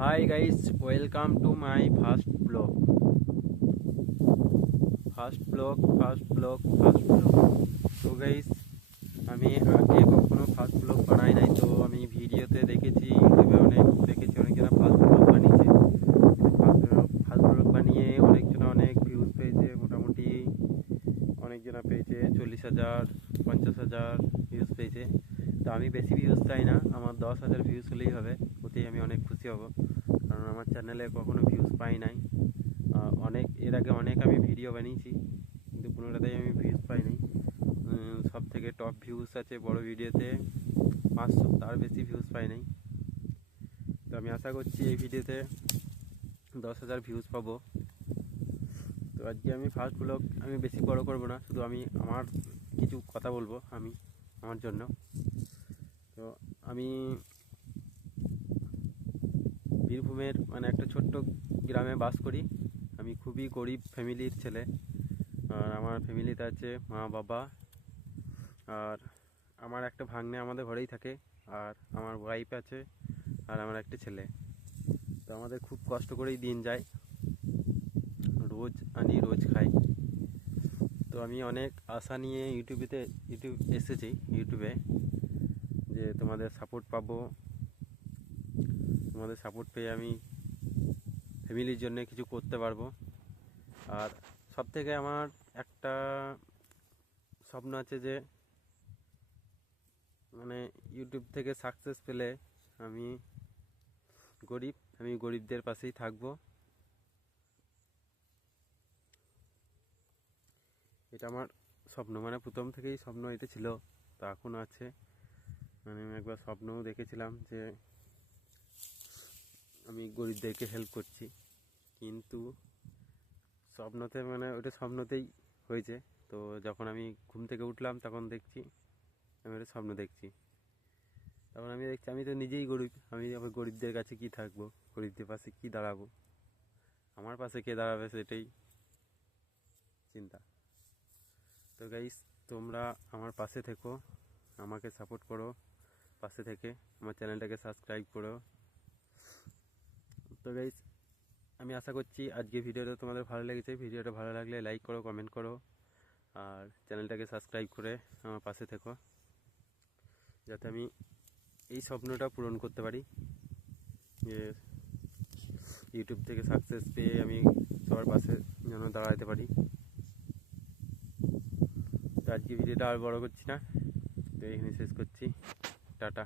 Hi guys, welcome to my first vlog. So guys, আমি আগে কখনো ফার্স্ট ব্লগ বানাই নাই, তো আমি ভিডিওতে দেখেছি, ইউটিউবে অনেকজনা ফার্স্ট ব্লগ বানিয়েছে। ফার্স্ট ব্লগ বানিয়ে অনেকজনা অনেক ভিউজ পেয়েছে, মোটামুটি অনেকজনা পেয়েছে 40,000 50,000 ভিউজ পেয়েছে। তো আমি বেশি ভিউজ চাই না, আমার 10,000 ভিউজ হলেই হবে, ওতেই আমি অনেক খুশি হব। কারণ আমার চ্যানেলে কখনো ভিউজ পাই নাই। এর আগে অনেক আমি ভিডিও বানিয়েছি, কিন্তু কোনোটাতেই আমি ভিউজ পাই নাই। সব থেকে টপ ভিউজ আছে বড় ভিডিওতে 500, তার বেশি ভিউজ পাই নাই। তো আমি আশা করছি এই ভিডিওতে 10,000 ভিউজ পাবো। তো আজকে আমি ফার্স্ট ব্লগ আমি বেশি বড় করব না, শুধু আমি আমার কিছু কথা বলবো আমি আমার জন্য। তো আমি বীরভূমের একটা ছোট্ট গ্রামে বাস করি। আমি খুবই গরিব ফ্যামিলির ছেলে। আর আমার ফ্যামিলিতে আছে মা বাবা, আর আমার একটা ভাগ্নে আমাদের ঘরেই থাকে, আর আমার ওয়াইফ আছে, আর আমার একটা ছেলে। তো আমাদের খুব কষ্ট করেই দিন যায়, রোজ আনি রোজ খাই। তো আমি অনেক আশা নিয়ে ইউটিউব এসেছি, ইউটিউবে যে তোমাদের সাপোর্ট পাবো, তোমাদের সাপোর্ট পেয়ে আমি ফ্যামিলির জন্য কিছু করতে পারবো। আর সবথেকে আমার একটা স্বপ্ন আছে যে ইউটিউব থেকে সাকসেস পেলে আমি গরিবদের পাশেই থাকবো। এটা আমার স্বপ্ন, প্রথম থেকেই স্বপ্ন এটা ছিল, তো এখন আছে। আমি একবার স্বপ্নও দেখেছিলাম যে আমি গরিবদেরকে হেল্প করছি, কিন্তু স্বপ্নতে ওটা স্বপ্নতেই হয়েছে। তো যখন আমি ঘুম থেকে উঠলাম তখন দেখছি আমি একটা স্বপ্ন দেখছি। তখন আমি দেখছি আমি তো নিজেই গরিব, আমি আবার গরিবদের কাছে কি থাকবো, গরিবদের পাশে কি দাঁড়াবো, আমার পাশে কে দাঁড়াবে সেটাই চিন্তা। তো গাইস, তোমরা আমার পাশে থেকো, আমাকে সাপোর্ট করো, পাশে থেকে আমার চ্যানেলটাকে সাবস্ক্রাইব করো। তো গাইস, আমি আশা করছি আজকে ভিডিওটা তোমাদের ভালো লেগেছে। ভিডিওটা ভালো লাগলে লাইক করো, কমেন্ট করো, আর চ্যানেলটাকে সাবস্ক্রাইব করে আমার পাশে থেকো, যাতে আমি এই স্বপ্নটা পূরণ করতে পারি, যে ইউটিউব থেকে সাকসেস পেয়ে আমি সবার পাশে যেন দাঁড়াতে পারি। তো আজকে ভিডিওটা আর বড় করছি না, তো এখানে শেষ করছি। টাটা।